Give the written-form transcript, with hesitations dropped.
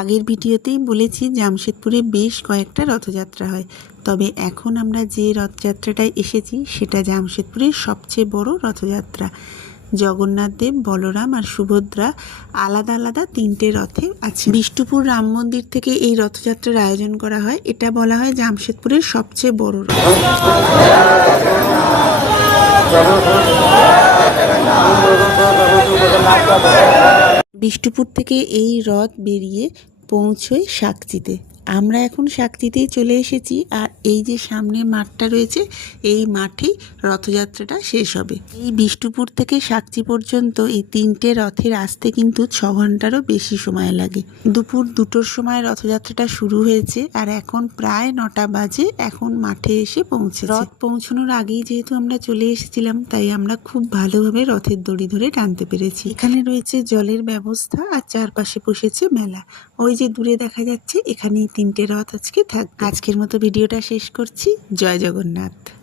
আগের ভিডিওতেই বলেছি জামশেদপুরে বেশ কয়েকটা রথযাত্রা হয়, তবে এখন আমরা যে রথযাত্রাটায় এসেছি সেটা জামশেদপুরের সবচেয়ে বড় রথযাত্রা। জগন্নাথ দেব, বলরাম আর সুভদ্রা আলাদা আলাদা তিনটে রথে আছে। বিষ্ণুপুর রাম মন্দির থেকে এই রথযাত্রার আয়োজন করা হয়। এটা বলা হয় জামশেদপুরের সবচেয়ে বড় রথ। বিষ্ণুপুর থেকে এই রথ বেরিয়ে পৌঁছয় সাকচিতে। আমরা এখন সাকচিতেই চলে এসেছি, আর এই যে সামনে মাঠটা রয়েছে এই মাঠেই রথযাত্রাটা শেষ হবে। এই বিষ্ণুপুর থেকে সাকচি পর্যন্ত এই তিনটে রথের আসতে কিন্তু 6 ঘন্টারও বেশি সময় লাগে। দুপুর 2টোর সময় রথযাত্রাটা শুরু হয়েছে, আর এখন প্রায় 9টা বাজে। এখন মাঠে এসে পৌঁছেছে। রথ পৌঁছানোর আগেই যেহেতু আমরা চলে এসেছিলাম, তাই আমরা খুব ভালোভাবে রথের দড়ি ধরে টানতে পেরেছি। এখানে রয়েছে জলের ব্যবস্থা, আর চারপাশে বসেছে মেলা। ওই যে দূরে দেখা যাচ্ছে, এখানেই তিনটে রথ আজকে থাকবে। আজকের মতো ভিডিওটা শেষ করছি। জয় জগন্নাথ।